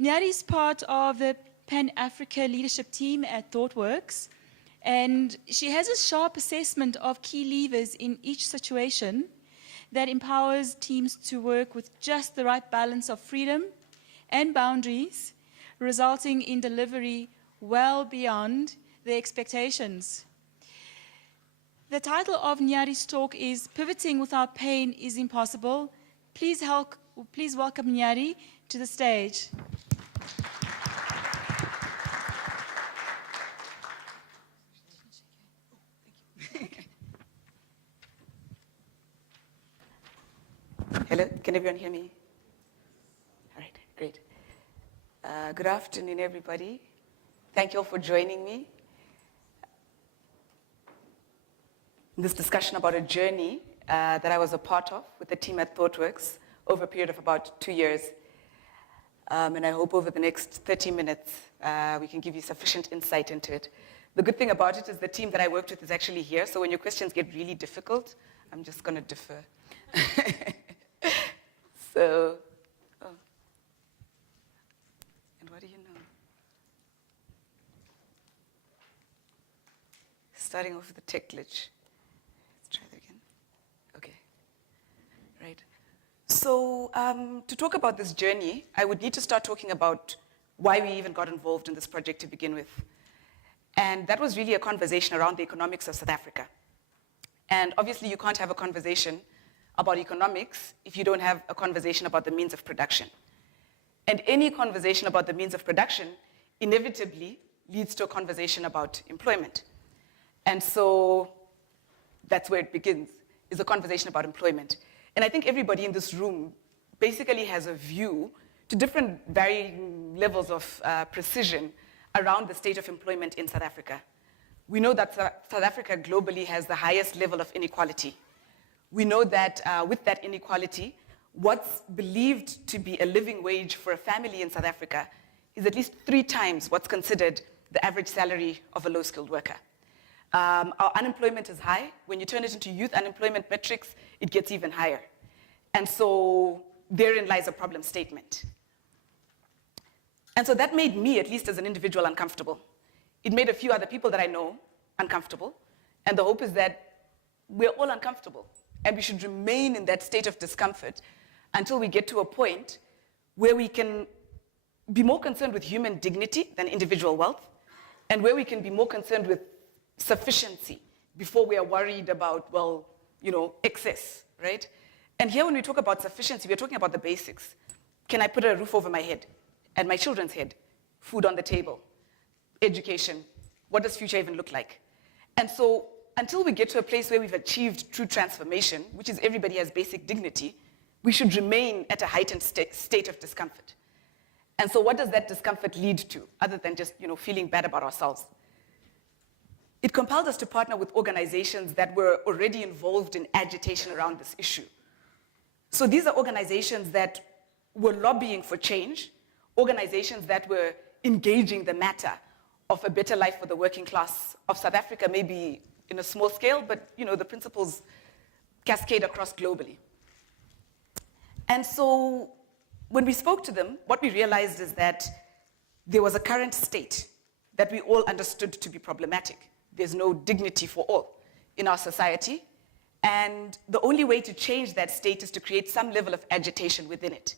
Nyari is part of the Pan-Africa leadership team at ThoughtWorks, and she has a sharp assessment of key levers in each situation that empowers teams to work with just the right balance of freedom and boundaries, resulting in delivery well beyond their expectations. The title of Nyari's talk is Pivoting Without Pain is Impossible. Please welcome Nyari to the stage. Hello, can everyone hear me? All right, great. Good afternoon, everybody. Thank you all for joining me in this discussion about a journey that I was a part of with the team at ThoughtWorks over a period of about 2 years. And I hope over the next 30 minutes, we can give you sufficient insight into it. The good thing about it is the team that I worked with is actually here, so when your questions get really difficult, I'm just going to defer. So, and what do you know? Starting off with the tech glitch. Let's try that again. Okay, right. So to talk about this journey, I would need to start talking about why we even got involved in this project to begin with. And that was really a conversation around the economics of South Africa. And obviously you can't have a conversation about economics if you don't have a conversation about the means of production. And any conversation about the means of production inevitably leads to a conversation about employment. And so that's where it begins, is a conversation about employment. And I think everybody in this room basically has a view to different varying levels of precision around the state of employment in South Africa. We know that South Africa globally has the highest level of inequality. We know that with that inequality, what's believed to be a living wage for a family in South Africa is at least 3 times what's considered the average salary of a low-skilled worker. Our unemployment is high. When you turn it into youth unemployment metrics, it gets even higher. And so therein lies a problem statement. And so that made me, at least as an individual, uncomfortable. It made a few other people that I know uncomfortable. And the hope is that we're all uncomfortable. And we should remain in that state of discomfort until we get to a point where we can be more concerned with human dignity than individual wealth, and where we can be more concerned with sufficiency before we are worried about, well, excess, right? And here when we talk about sufficiency, we're talking about the basics. Can I put a roof over my head and my children's head? Food on the table, education, what does future even look like? And so until we get to a place where we've achieved true transformation, which is everybody has basic dignity, we should remain at a heightened state of discomfort. And so what does that discomfort lead to, other than just feeling bad about ourselves? It compelled us to partner with organizations that were already involved in agitation around this issue. So these are organizations that were lobbying for change, organizations that were engaging the matter of a better life for the working class of South Africa, maybe in a small scale, but the principles cascade across globally. And so when we spoke to them, what we realized is that there was a current state that we all understood to be problematic. There's no dignity for all in our society. And the only way to change that state is to create some level of agitation within it.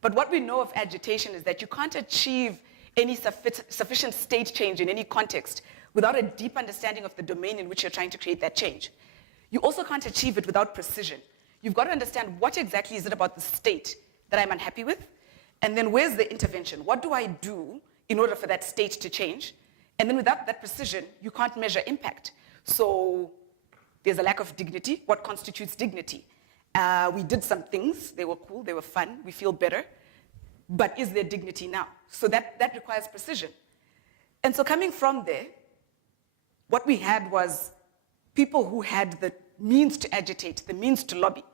But what we know of agitation is that you can't achieve any sufficient state change in any context without a deep understanding of the domain in which you're trying to create that change. You also can't achieve it without precision. You've got to understand what exactly is it about the state that I'm unhappy with, and then where's the intervention? What do I do in order for that state to change? And then without that precision, you can't measure impact. So there's a lack of dignity. What constitutes dignity? We did some things. They were cool. They were fun. We feel better. But is there dignity now? So that requires precision. And so coming from there, what we had was people who had the means to agitate, the means to lobby.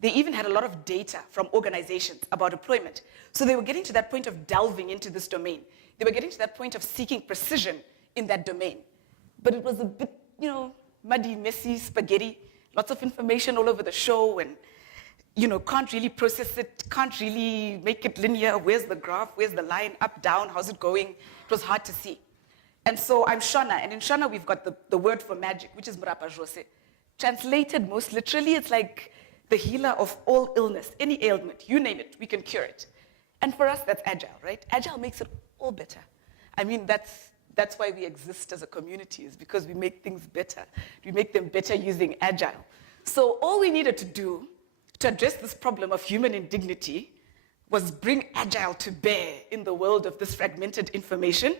They even had a lot of data from organizations about employment. So they were getting to that point of delving into this domain. They were getting to that point of seeking precision in that domain. But it was a bit, muddy, messy, spaghetti, lots of information all over the show, and, can't really process it, can't really make it linear. Where's the graph? Where's the line? Up, down, how's it going? It was hard to see. And so I'm Shona, and in Shona we've got the word for magic, which is Mrapajose. Translated most literally, it's like the healer of all illness, any ailment, you name it, we can cure it. And for us, that's Agile, right? Agile makes it all better. I mean, that's why we exist as a community, is because we make things better. We make them better using Agile. So all we needed to do to address this problem of human indignity was bring Agile to bear in the world of this fragmented information,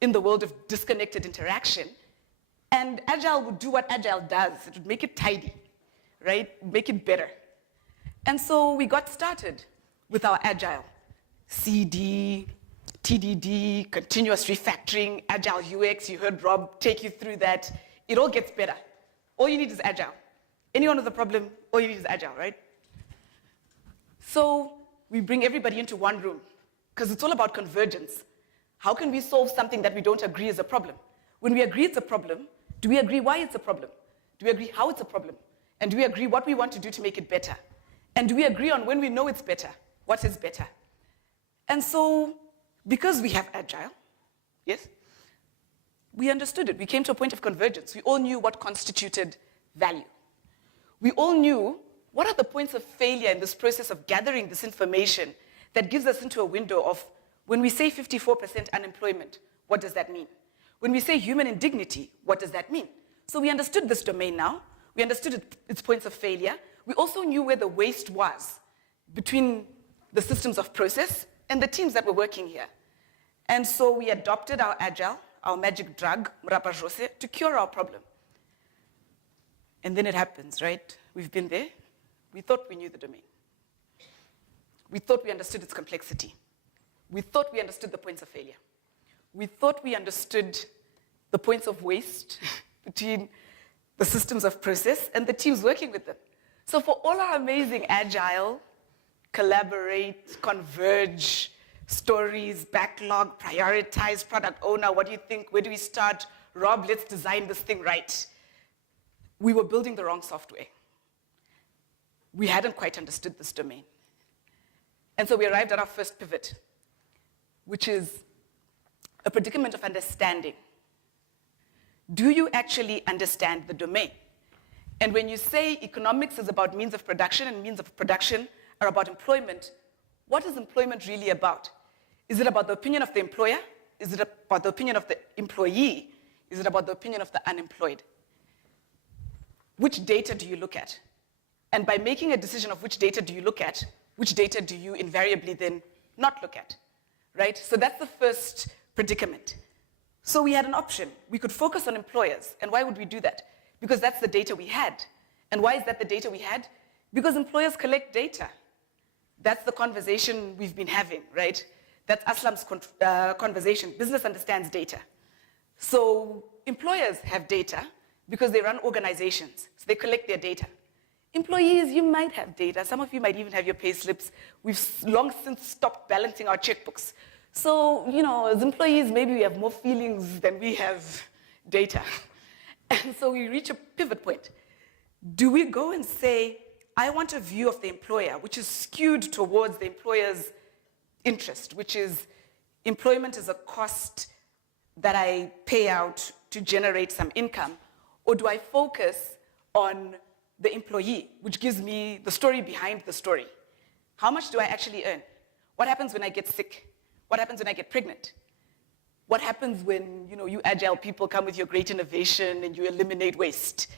in the world of disconnected interaction. And Agile would do what Agile does. It would make it tidy, right? Make it better. And so we got started with our Agile. CD, TDD, continuous refactoring, Agile UX. You heard Rob take you through that. It all gets better. All you need is Agile. Anyone with a problem, all you need is Agile, right? So we bring everybody into one room, because it's all about convergence. How can we solve something that we don't agree is a problem? When we agree it's a problem, do we agree why it's a problem? Do we agree how it's a problem? And do we agree what we want to do to make it better? And do we agree on when we know it's better, what is better? And so, because we have Agile, yes, we understood it. We came to a point of convergence. We all knew what constituted value. We all knew what are the points of failure in this process of gathering this information that gives us into a window of, when we say 54% unemployment, what does that mean? When we say human indignity, what does that mean? So we understood this domain now. We understood its points of failure. We also knew where the waste was between the systems of process and the teams that were working here. And so we adopted our Agile, our magic drug, Mrapajose, to cure our problem. And then it happens, right? We've been there. We thought we knew the domain. We thought we understood its complexity. We thought we understood the points of failure. We thought we understood the points of waste between the systems of process and the teams working with them. So for all our amazing Agile, collaborate, converge, stories, backlog, prioritize, product owner, what do you think, where do we start? Rob, let's design this thing right. We were building the wrong software. We hadn't quite understood this domain. And so we arrived at our first pivot, which is a predicament of understanding. Do you actually understand the domain? And when you say economics is about means of production and means of production are about employment, what is employment really about? Is it about the opinion of the employer? Is it about the opinion of the employee? Is it about the opinion of the unemployed? Which data do you look at? And by making a decision of which data do you look at, which data do you invariably then not look at, right? So that's the first predicament. So we had an option. We could focus on employers. And why would we do that? Because that's the data we had. And why is that the data we had? Because employers collect data. That's the conversation we've been having, right? That's Aslam's conversation. Business understands data. So employers have data because they run organizations. So they collect their data. Employees, you might have data. Some of you might even have your pay slips. We've long since stopped balancing our checkbooks. So, as employees, maybe we have more feelings than we have data. And so we reach a pivot point. Do we go and say, I want a view of the employer, which is skewed towards the employer's interest, which is employment is a cost that I pay out to generate some income, or do I focus on the employee, which gives me the story behind the story? How much do I actually earn? What happens when I get sick? What happens when I get pregnant? What happens when you Agile people come with your great innovation and you eliminate waste?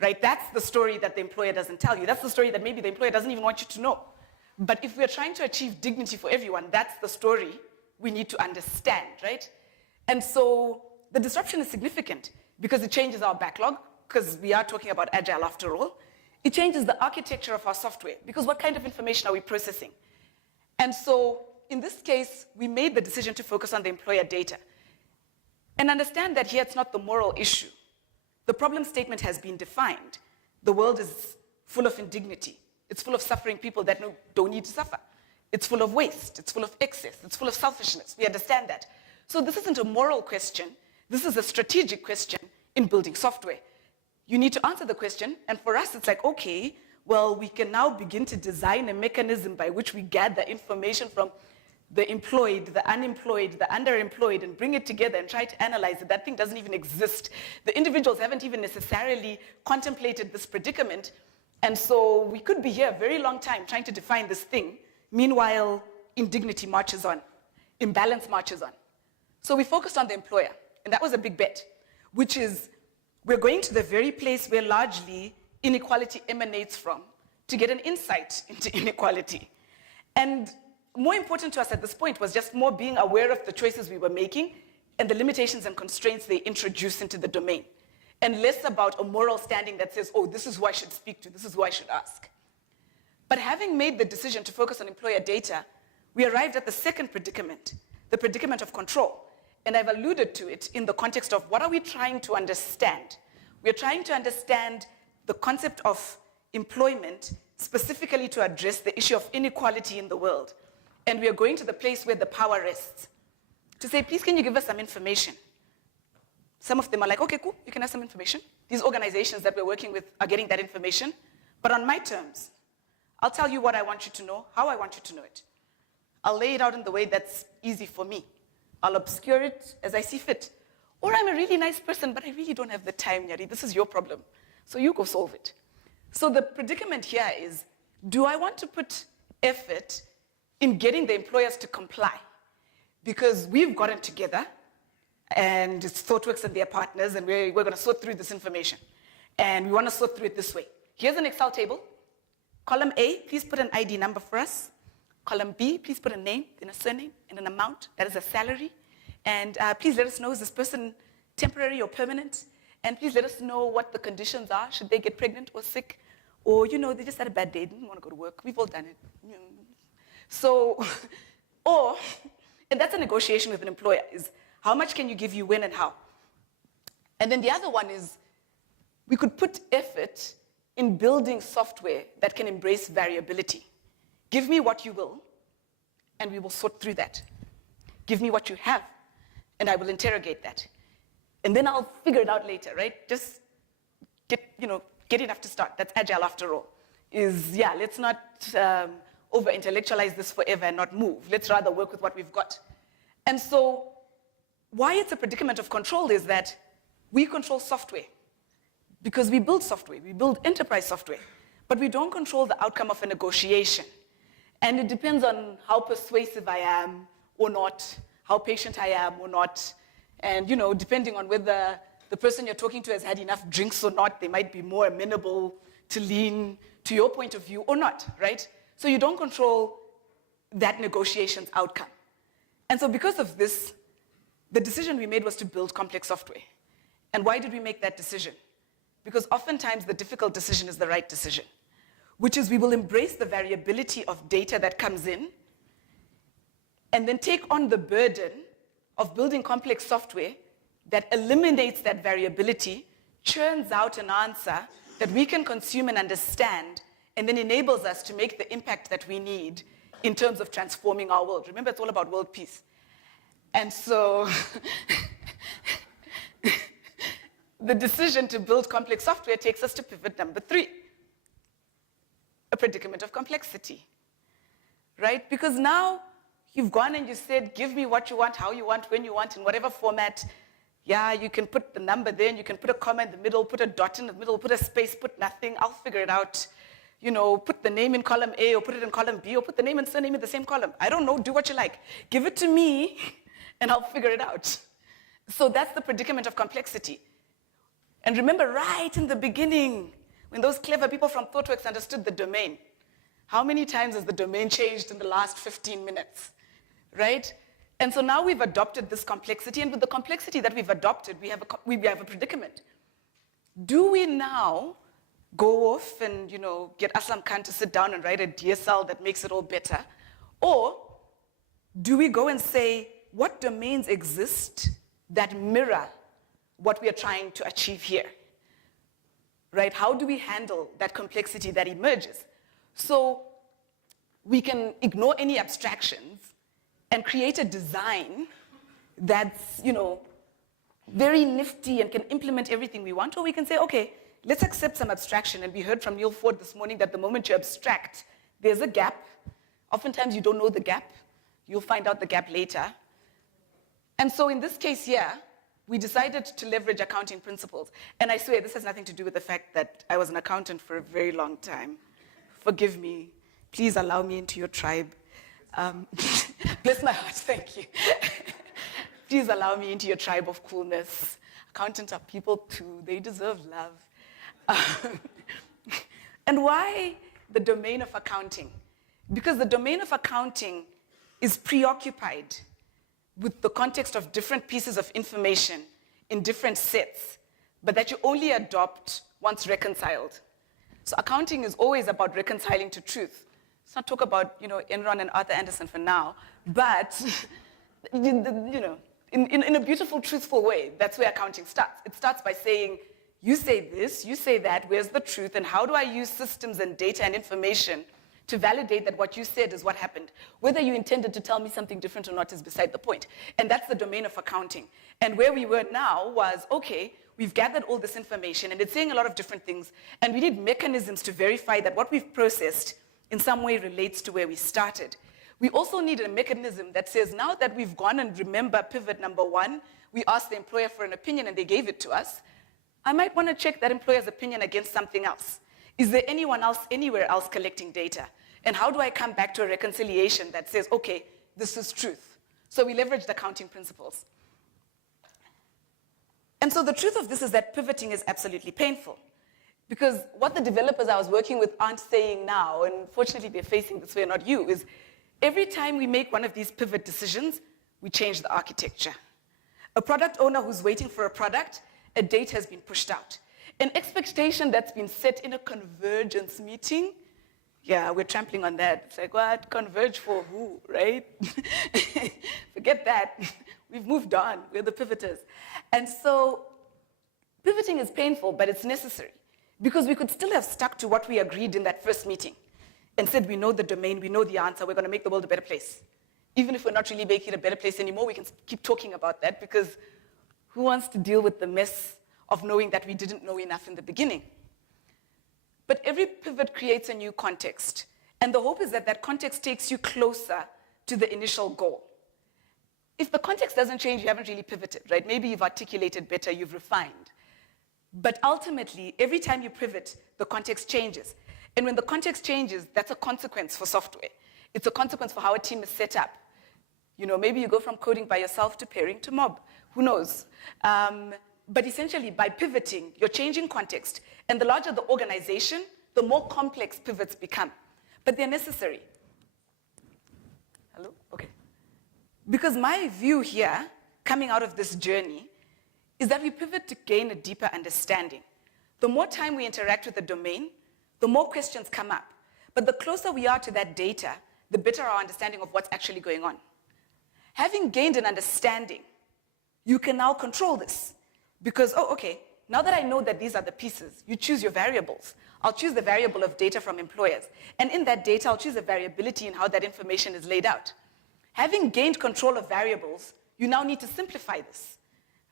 Right? That's the story that the employer doesn't tell you. That's the story that maybe the employer doesn't even want you to know. But if we're trying to achieve dignity for everyone, that's the story we need to understand, right? And so the disruption is significant because it changes our backlog, because we are talking about Agile after all. It changes the architecture of our software, because what kind of information are we processing? And so in this case, we made the decision to focus on the employer data. And understand that here it's not the moral issue. The problem statement has been defined. The world is full of indignity. It's full of suffering people that don't need to suffer. It's full of waste. It's full of excess. It's full of selfishness. We understand that. So this isn't a moral question. This is a strategic question in building software. You need to answer the question, and for us, it's like, okay, well, we can now begin to design a mechanism by which we gather information from the employed, the unemployed, the underemployed, and bring it together and try to analyze it. That thing doesn't even exist. The individuals haven't even necessarily contemplated this predicament. And so we could be here a very long time trying to define this thing. Meanwhile, indignity marches on, imbalance marches on. So we focused on the employer, and that was a big bet, which is we're going to the very place where largely inequality emanates from to get an insight into inequality. And more important to us at this point was just more being aware of the choices we were making and the limitations and constraints they introduce into the domain, and less about a moral standing that says, oh, this is who I should speak to, this is who I should ask. But having made the decision to focus on employer data, we arrived at the second predicament, the predicament of control. And I've alluded to it in the context of what are we trying to understand? We're trying to understand the concept of employment specifically to address the issue of inequality in the world. And we are going to the place where the power rests to say, please, can you give us some information? Some of them are like, okay, cool, you can have some information. These organizations that we're working with are getting that information, but on my terms. I'll tell you what I want you to know, how I want you to know it. I'll lay it out in the way that's easy for me. I'll obscure it as I see fit. Or I'm a really nice person, but I really don't have the time, Nyari. This is your problem. So you go solve it. So the predicament here is, do I want to put effort in getting the employers to comply? Because we've gotten together, and it's ThoughtWorks and their partners, and we're going to sort through this information. And we want to sort through it this way. Here's an Excel table. Column A, please put an ID number for us. Column B, please put a name, then a surname, and an amount. That is a salary. And please let us know, is this person temporary or permanent? And please let us know what the conditions are. Should they get pregnant or sick? Or, you know, they just had a bad day, didn't want to go to work. We've all done it. So, and that's a negotiation with an employer, is how much can you give you, when, and how? And then the other one is, we could put effort in building software that can embrace variability. Give me what you will, and we will sort through that. Give me what you have, and I will interrogate that. And then I'll figure it out later, right? Just get enough to start. That's Agile after all. Let's not over-intellectualize this forever and not move. Let's rather work with what we've got. And so why it's a predicament of control is that we control software. Because we build software, we build enterprise software, but we don't control the outcome of a negotiation. And it depends on how persuasive I am or not, how patient I am or not. And depending on whether the person you're talking to has had enough drinks or not, they might be more amenable to lean to your point of view or not, right? So you don't control that negotiation's outcome. And so because of this, the decision we made was to build complex software. And why did we make that decision? Because oftentimes the difficult decision is the right decision, which is we will embrace the variability of data that comes in and then take on the burden of building complex software that eliminates that variability, churns out an answer that we can consume and understand, and then enables us to make the impact that we need in terms of transforming our world. Remember, it's all about world peace. And so the decision to build complex software takes us to pivot number 3, a predicament of complexity, right? Because now you've gone and you said, give me what you want, how you want, when you want, in whatever format. Yeah, you can put the number there, and you can put a comma in the middle, put a dot in the middle, put a space, put nothing. I'll figure it out. Put the name in column A, or put it in column B, or put the name and surname in the same column. I don't know, do what you like. Give it to me, and I'll figure it out. So that's the predicament of complexity. And remember, right in the beginning, when those clever people from ThoughtWorks understood the domain, how many times has the domain changed in the last 15 minutes, right? And so now we've adopted this complexity, and with the complexity that we've adopted, we have a predicament. Do we now go off and get Aslam Khan to sit down and write a DSL that makes it all better? Or do we go and say, what domains exist that mirror what we are trying to achieve here? Right? How do we handle that complexity that emerges? So we can ignore any abstractions and create a design that's, very nifty and can implement everything we want, or we can say, okay, let's accept some abstraction. And we heard from Neil Ford this morning that the moment you abstract, there's a gap. Oftentimes you don't know the gap. You'll find out the gap later. And so in this case here, we decided to leverage accounting principles. And I swear, this has nothing to do with the fact that I was an accountant for a very long time. Forgive me. Please allow me into your tribe. Bless my heart, thank you. Please allow me into your tribe of coolness. Accountants are people too. They deserve love. And why the domain of accounting? Because the domain of accounting is preoccupied with the context of different pieces of information in different sets, but that you only adopt once reconciled. So accounting is always about reconciling to truth. Let's not talk about, Enron and Arthur Andersen for now, but, in a beautiful, truthful way, that's where accounting starts. It starts by saying, you say this, you say that, where's the truth, and how do I use systems and data and information to validate that what you said is what happened? Whether you intended to tell me something different or not is beside the point. And that's the domain of accounting. And where we were now was, okay, we've gathered all this information, and it's saying a lot of different things, and we need mechanisms to verify that what we've processed in some way relates to where we started. We also need a mechanism that says, now that we've gone and remember pivot number 1, we asked the employer for an opinion and they gave it to us, I might want to check that employer's opinion against something else. Is there anyone else anywhere else collecting data? And how do I come back to a reconciliation that says, okay, this is truth? So we leveraged accounting principles. And so the truth of this is that pivoting is absolutely painful. Because what the developers I was working with aren't saying now, and fortunately they're facing this way, not you, is every time we make one of these pivot decisions, we change the architecture. A product owner who's waiting for a product, a date has been pushed out. An expectation that's been set in a convergence meeting, yeah, we're trampling on that. It's like, what? Converge for who, right? Forget that. We've moved on. We're the pivoters. And so pivoting is painful, but it's necessary. Because we could still have stuck to what we agreed in that first meeting and said, we know the domain, we know the answer, we're going to make the world a better place. Even if we're not really making it a better place anymore, we can keep talking about that, because who wants to deal with the mess of knowing that we didn't know enough in the beginning? But every pivot creates a new context. And the hope is that that context takes you closer to the initial goal. If the context doesn't change, you haven't really pivoted, right? Maybe you've articulated better, you've refined. But ultimately, every time you pivot, the context changes. And when the context changes, that's a consequence for software. It's a consequence for how a team is set up. Maybe you go from coding by yourself to pairing to mob. Who knows? But essentially, by pivoting, you're changing context. And the larger the organization, the more complex pivots become. But they're necessary. Hello? Okay. Because my view here, coming out of this journey, is that we pivot to gain a deeper understanding. The more time we interact with the domain, the more questions come up. But the closer we are to that data, the better our understanding of what's actually going on. Having gained an understanding, you can now control this. Because, okay, now that I know that these are the pieces, you choose your variables. I'll choose the variable of data from employers. And in that data, I'll choose a variability in how that information is laid out. Having gained control of variables, you now need to simplify this,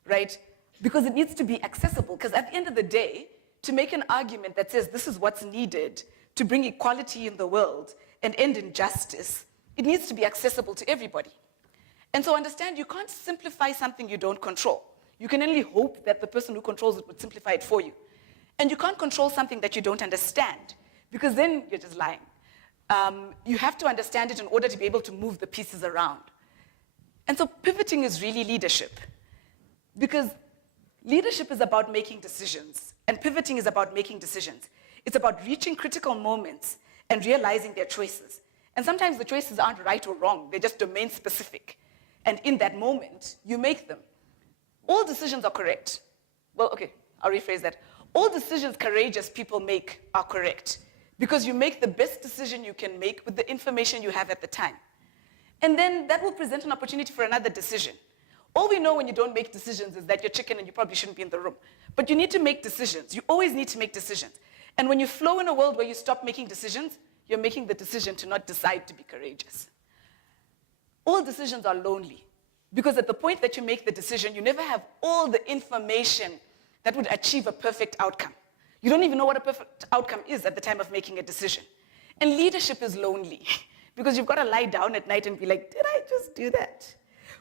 right? Because it needs to be accessible. Because at the end of the day, to make an argument that says this is what's needed to bring equality in the world and end injustice, it needs to be accessible to everybody. And so understand, you can't simplify something you don't control. You can only hope that the person who controls it would simplify it for you. And you can't control something that you don't understand, because then you're just lying. You have to understand it in order to be able to move the pieces around. And so pivoting is really leadership, because leadership is about making decisions, and pivoting is about making decisions. It's about reaching critical moments and realizing their choices. And sometimes the choices aren't right or wrong, they're just domain specific. And in that moment, you make them. All decisions are correct. Well, okay, I'll rephrase that. All decisions courageous people make are correct, because you make the best decision you can make with the information you have at the time. And then that will present an opportunity for another decision. All we know when you don't make decisions is that you're chicken and you probably shouldn't be in the room. But you need to make decisions. You always need to make decisions. And when you flow in a world where you stop making decisions, you're making the decision to not decide to be courageous. All decisions are lonely, because at the point that you make the decision, you never have all the information that would achieve a perfect outcome. You don't even know what a perfect outcome is at the time of making a decision. And leadership is lonely because you've got to lie down at night and be like, did I just do that?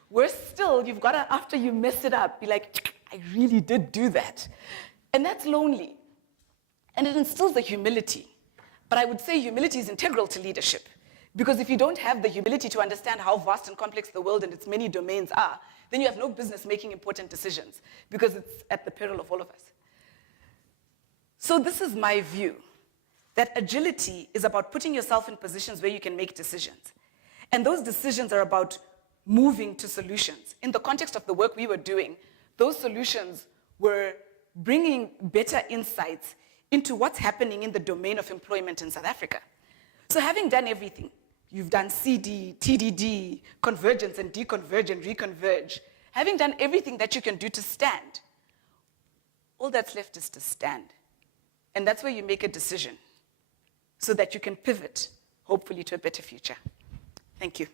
Worse still, you've got to, after you mess it up, be like, I really did do that. And that's lonely. And it instills the humility. But I would say humility is integral to leadership. Because if you don't have the humility to understand how vast and complex the world and its many domains are, then you have no business making important decisions because it's at the peril of all of us. So this is my view, that agility is about putting yourself in positions where you can make decisions. And those decisions are about moving to solutions. In the context of the work we were doing, those solutions were bringing better insights into what's happening in the domain of employment in South Africa. So having done everything, you've done CD, TDD, convergence and deconverge and reconverge, having done everything that you can do to stand, all that's left is to stand. And that's where you make a decision so that you can pivot, hopefully, to a better future. Thank you.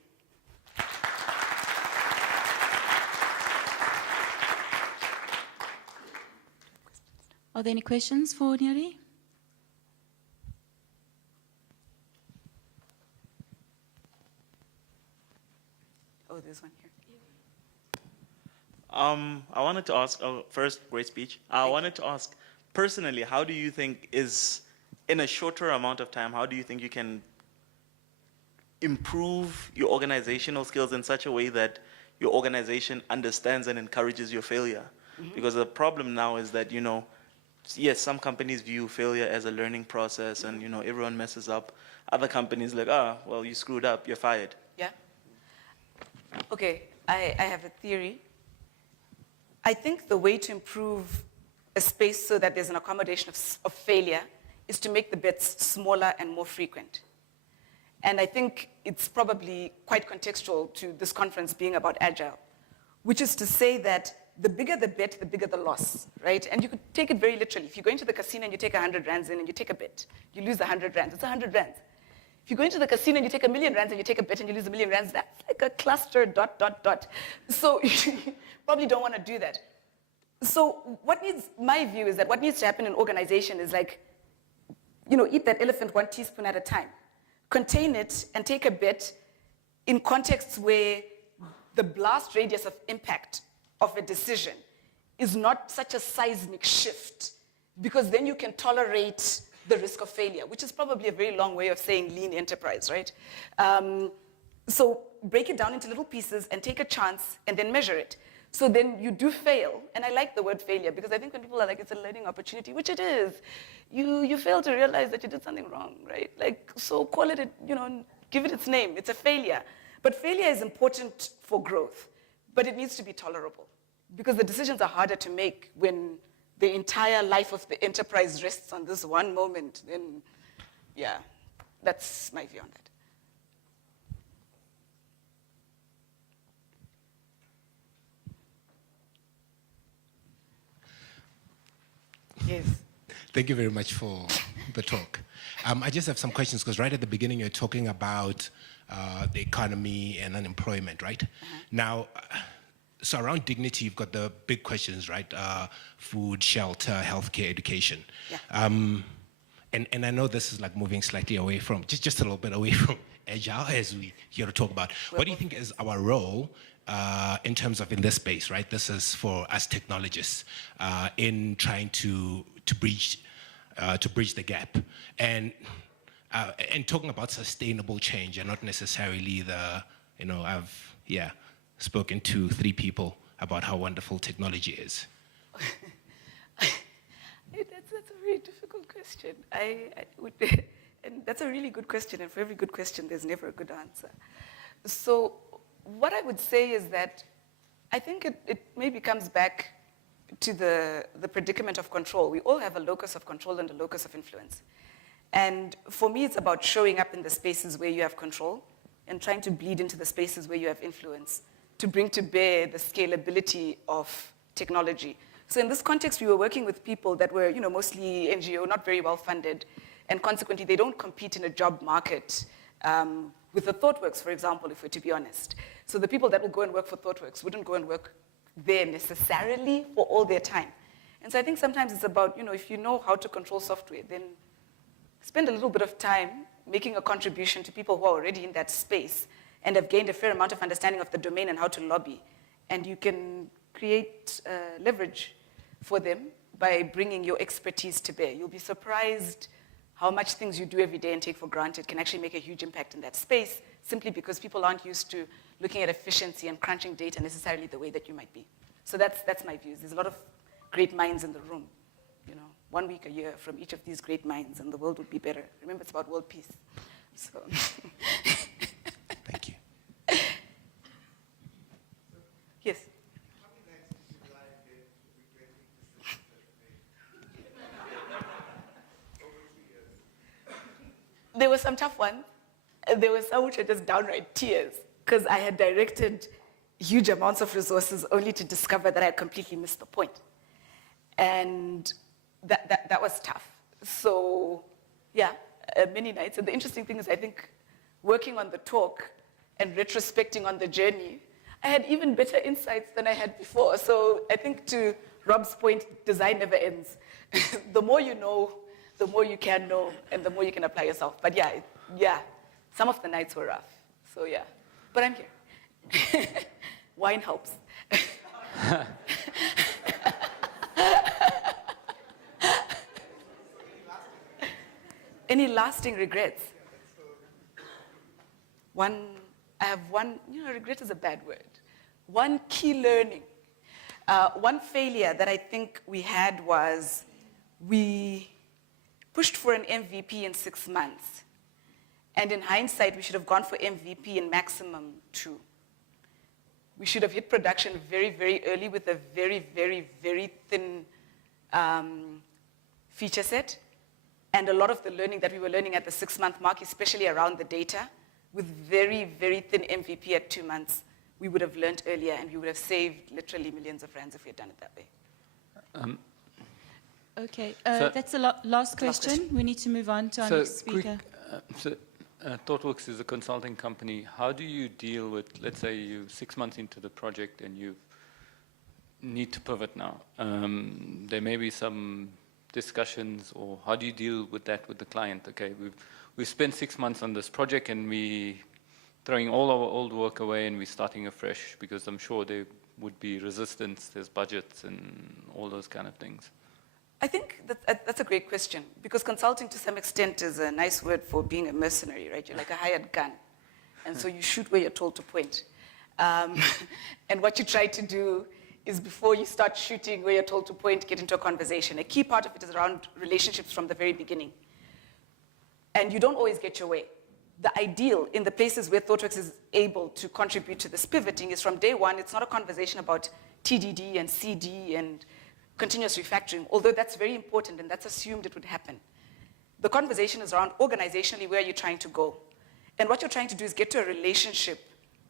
Are there any questions for Nyari? Oh, there's one here. I wanted to ask, first, great speech. I wanted to ask, personally, how do you think in a shorter amount of time, how do you think you can improve your organizational skills in such a way that your organization understands and encourages your failure? Mm-hmm. Because the problem now is that, yes, some companies view failure as a learning process and, everyone messes up. Other companies like, well, you screwed up, you're fired. Yeah. Okay, I have a theory. I think the way to improve a space so that there's an accommodation of failure is to make the bets smaller and more frequent. And I think it's probably quite contextual to this conference being about Agile, which is to say that the bigger the bet, the bigger the loss, right? And you could take it very literally. If you go into the casino and you take 100 rands in and you take a bet, you lose 100 rands, it's 100 rands. If you go into the casino and you take 1,000,000 rands and you take a bet and you lose 1,000,000 rands, that's like a cluster, ... So you probably don't want to do that. So my view is that what needs to happen in organization is like, eat that elephant 1 teaspoon at a time. Contain it and take a bet in contexts where the blast radius of impact of a decision is not such a seismic shift, because then you can tolerate the risk of failure, which is probably a very long way of saying lean enterprise, right? So break it down into little pieces and take a chance and then measure it. So then you do fail, and I like the word failure because I think when people are like, it's a learning opportunity, which it is, you fail to realize that you did something wrong, right? Like, so call it, give it its name. It's a failure. But failure is important for growth, but it needs to be tolerable because the decisions are harder to make when the entire life of the enterprise rests on this one moment. Then, yeah, that's my view on that. Yes. Thank you very much for the talk. I just have some questions because right at the beginning you're talking about the economy and unemployment, right? Uh-huh. Now, so around dignity, you've got the big questions, right? Food, shelter, healthcare, education. Yeah. And I know this is like moving slightly away from, just a little bit away from Agile as we here to talk about. What do you think is our role in terms of in this space, right? This is for us technologists in trying to bridge the gap and talking about sustainable change and not necessarily I've spoken to 3 people about how wonderful technology is. That's a very difficult question. And that's a really good question, and for every good question, there's never a good answer. So what I would say is that I think it maybe comes back to the predicament of control. We all have a locus of control and a locus of influence. And for me, it's about showing up in the spaces where you have control and trying to bleed into the spaces where you have influence to bring to bear the scalability of technology. So in this context, we were working with people that were, mostly NGO, not very well funded, and consequently, they don't compete in a job market with the ThoughtWorks, for example, if we're to be honest. So the people that will go and work for ThoughtWorks wouldn't go and work there necessarily for all their time. And so I think sometimes it's about, if you know how to control software, then spend a little bit of time making a contribution to people who are already in that space and have gained a fair amount of understanding of the domain and how to lobby. And you can create leverage for them by bringing your expertise to bear. You'll be surprised how much things you do every day and take for granted can actually make a huge impact in that space, simply because people aren't used to looking at efficiency and crunching data necessarily the way that you might be. So that's my views. There's a lot of great minds in the room. 1 week a year from each of these great minds, and the world would be better. Remember, it's about world peace. So. Thank you. Yes. There were some tough ones. There were some which were just downright tears, because I had directed huge amounts of resources only to discover that I had completely missed the point. And that was tough. So, yeah, many nights. And the interesting thing is, I think, working on the talk and retrospecting on the journey, I had even better insights than I had before. So I think, to Rob's point, design never ends. The more you know, the more you can know, and the more you can apply yourself. But yeah, some of the nights were rough. So yeah, but I'm here. Wine helps. Any lasting regrets? I have one, regret is a bad word. One key learning. One failure that I think we had was we pushed for an MVP in 6 months. And in hindsight, we should have gone for MVP in maximum 2. We should have hit production very, very early with a very, very, very thin feature set. And a lot of the learning that we were learning at the 6-month mark, especially around the data, with very, very thin MVP at 2 months, we would have learned earlier, and we would have saved literally millions of rands if we had done it that way. Okay, that's the last question. We need to move on to our next speaker. ThoughtWorks is a consulting company. How do you deal with, let's say you're 6 months into the project and you need to pivot now? There may be some discussions, or how do you deal with that with the client? Okay, we've spent 6 months on this project and we throwing all our old work away and we're starting afresh, because I'm sure there would be resistance, there's budgets and all those kind of things. I think that's a great question, because consulting to some extent is a nice word for being a mercenary, right? You're like a hired gun. And so you shoot where you're told to point. And what you try to do is, before you start shooting where you're told to point, get into a conversation. A key part of it is around relationships from the very beginning. And you don't always get your way. The ideal in the places where ThoughtWorks is able to contribute to this pivoting is, from day one, it's not a conversation about TDD and CD and continuous refactoring, although that's very important and that's assumed it would happen. The conversation is around, organizationally, where you're trying to go. And what you're trying to do is get to a relationship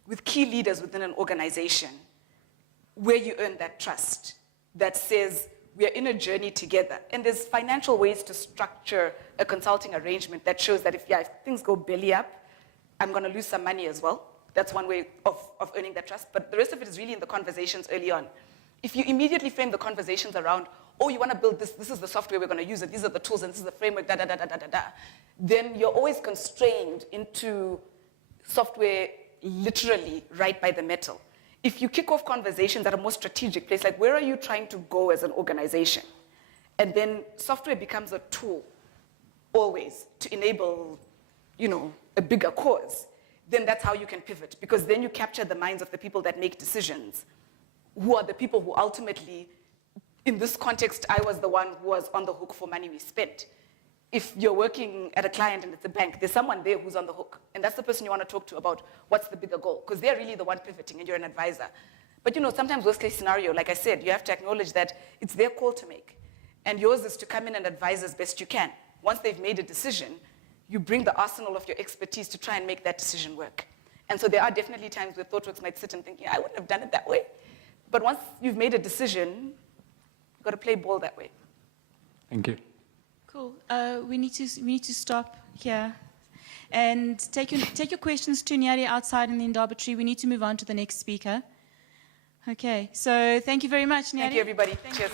with key leaders within an organization where you earn that trust that says, we are in a journey together. And there's financial ways to structure a consulting arrangement that shows that if things go belly up, I'm going to lose some money as well. That's one way of earning that trust. But the rest of it is really in the conversations early on. If you immediately frame the conversations around, oh, you want to build this, this is the software we're going to use, and these are the tools, and this is the framework, then you're always constrained into software literally right by the metal. If you kick off conversations at a more strategic place, like where are you trying to go as an organization? And then software becomes a tool always to enable, a bigger cause, then that's how you can pivot, because then you capture the minds of the people that make decisions, who are the people who ultimately, in this context, I was the one who was on the hook for money we spent. If you're working at a client and it's a bank, there's someone there who's on the hook. And that's the person you want to talk to about what's the bigger goal, because they're really the one pivoting and you're an advisor. But sometimes worst case scenario, like I said, you have to acknowledge that it's their call to make. And yours is to come in and advise as best you can. Once they've made a decision, you bring the arsenal of your expertise to try and make that decision work. And so there are definitely times where ThoughtWorks might sit and think, I wouldn't have done it that way. But once you've made a decision, you've got to play ball that way. Thank you. Cool. We need to stop here and take your questions to Nyari outside in the Indabitry. We need to move on to the next speaker. Okay. So thank you very much, Nyari. Thank you, everybody. Cheers.